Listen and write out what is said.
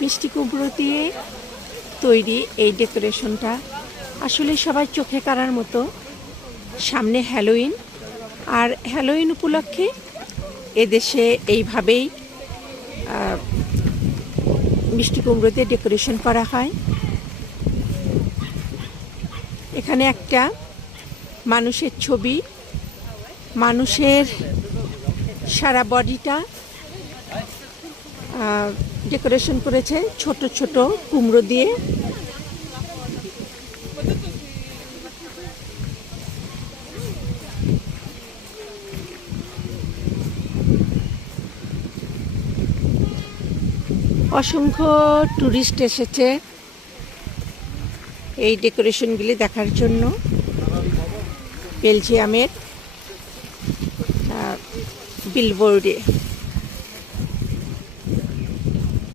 মিষ্টি কুমড়ো দিয়ে তৈরি এই ডেকোরেশনটা আসলে সবাই চোখে কাড়ার মতো। সামনে হ্যালোইন, আর হ্যালোইন উপলক্ষে এদেশে এইভাবেই মিষ্টি কুমড়ো দিয়ে ডেকোরেশন করা হয়। এখানে একটা মানুষের ছবি, মানুষের সারা বডিটা ডেকোরেশন করেছে ছোট ছোট কুমড়ো দিয়ে। অসংখ্য টুরিস্ট এসেছে এই ডেকোরেশনগুলি দেখার জন্য। বেলজিয়ামের বিলবোর্ডে